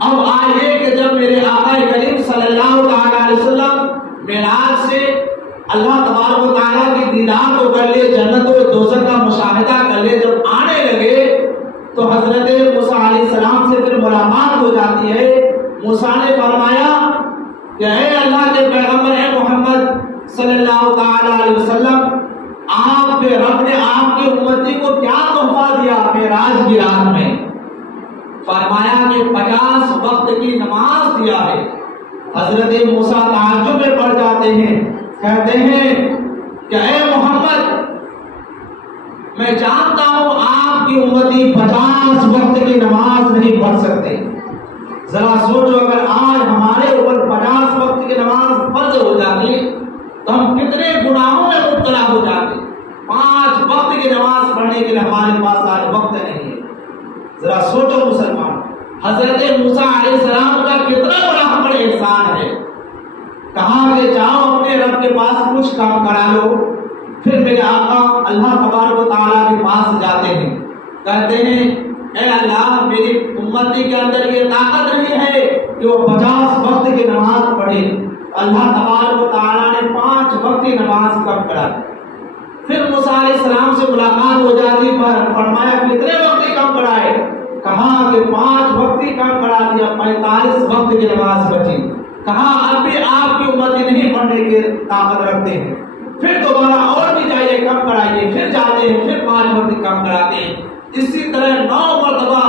اب آئیے کہ جب میرے آقا کریم صلی اللہ تعالی علیہ وسلم معراج سے اللہ تبارک و تعالیٰ کی دیدار کو کر لے، جنت و دوزخ کا مشاہدہ کر لے، جب آنے لگے تو حضرت موسیٰ علیہ السلام سے پھر ملاقات ہو جاتی ہے۔ موسیٰ نے فرمایا کہ اے اللہ کے پیغمبر اے محمد صلی اللہ تعالی علیہ وسلم، آپ کے رب نے آپ کی امتی کو کیا تحفہ دیا معراج کی رات میں؟ فرمایا کہ 50 وقت کی نماز دیا ہے۔ حضرت موسیٰ تعجب میں پڑ جاتے ہیں، کہتے ہیں کہ اے محمد، میں جانتا ہوں آپ کی امتی 50 وقت کی نماز نہیں پڑھ سکتے۔ ذرا سوچو اگر آج ہمارے اوپر 50 وقت کی نماز فرض ہو جاتی تو ہم کتنے گناہوں میں مبتلا ہو جاتے۔ 5 وقت کی نماز پڑھنے کے لیے ہمارے پاس آج وقت نہیں ہے۔ ذرا سوچو مسلمان، حضرت موسیٰ علیہ السلام کا کتنا بڑا ہم پر احسان ہے۔ کہا کہ جاؤ اپنے رب کے پاس کچھ کام کرا لو۔ پھر میرے آقا اللہ تبارک و تعالیٰ کے پاس جاتے ہیں، کہتے ہیں اے اللہ، میری امتی کے اندر یہ طاقت نہیں ہے کہ وہ 50 وقت کی نماز پڑھے۔ اللہ تبارک و تعالیٰ نے 5 وقت کی نماز کم کرا دی۔ پھر موسیٰ علیہ السلام سے ملاقات ہو جاتی پر فرمایا کتنے وقت کم کرائے؟ کہا کہ 5 وقت کم کرا دیا، 45 وقت کی نماز بچی۔ کہا اب بھی آپ کی امتی نہیں پڑھنے کی طاقت رکھتے ہیں۔ پھر دوبارہ اور بھی جائیے کم کرائیے، پھر جاتے ہیں، پھر 5 وقت کم کراتے ہیں۔ اسی طرح 9 مرتبہ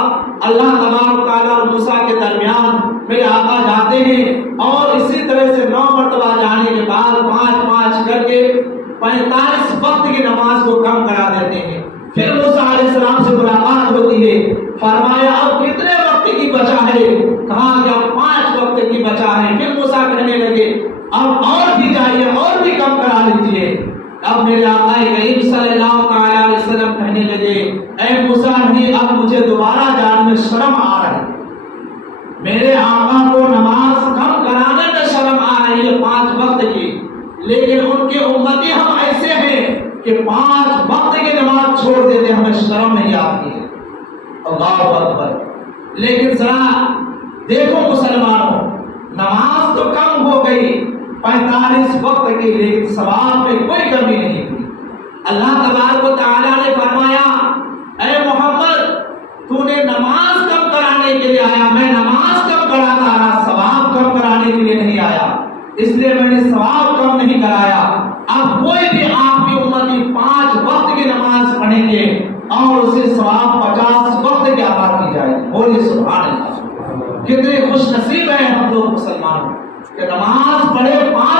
اللہ تبارک تعالیٰ اور موسیٰ کے درمیان میرے آقا جاتے ہیں، اور اسی طرح سے 9 مرتبہ جانے کے بعد 5 کر کے 45 وقت کی نماز کو کم کرا دیتے ہیں۔ پھر موسیٰ علیہ السلام سے ملاقات ہوتی ہے، فرمایا اب کتنے وقت کی بچا ہے؟ کہا کہ اب 5 وقت کی بچا ہے۔ پھر موسیٰ کہنے لگے اب اور بھی جائیے، اور بھی کم کرا لیجیے۔ اب میرے آقا کریم صلی اللہ تعالی علیہ وسلم کہنے لگے اے موسیٰ، نہیں، اب مجھے دوبارہ جانے میں شرم آ رہی ہے۔ میرے آقا کو نماز کم کرانے میں شرم آ رہی ہے 5 وقت کی، لیکن ان کے امتی ہم ایسے ہیں کہ 5 وقت کی نماز چھوڑ دیتے، ہمیں شرم نہیں آتی ہے۔ اللہ اکبر۔ لیکن ذرا دیکھو مسلمانوں، نماز تو کم ہو گئی 45 وقت کی، لیکن ثواب میں کوئی کمی نہیں ہوئی۔ اللہ تبارک و تعالیٰ نے فرمایا اے محمد، تو نے نماز کم کرانے کے لیے آیا، میں نماز کم کراتا رہا، ثواب کم کرانے کے لیے نہیں آیا، اس لیے میں نے ثواب کم نہیں کرایا۔ اب کوئی بھی آپ کی امتی 5 وقت کی نماز پڑھیں گے اور اسے ثواب 50 وقت کی عطا کی جائے گی۔ بولیے سبحان اللہ۔ کتنے خوش نصیب ہیں ہم لوگ مسلمان کہ نماز پڑھے 5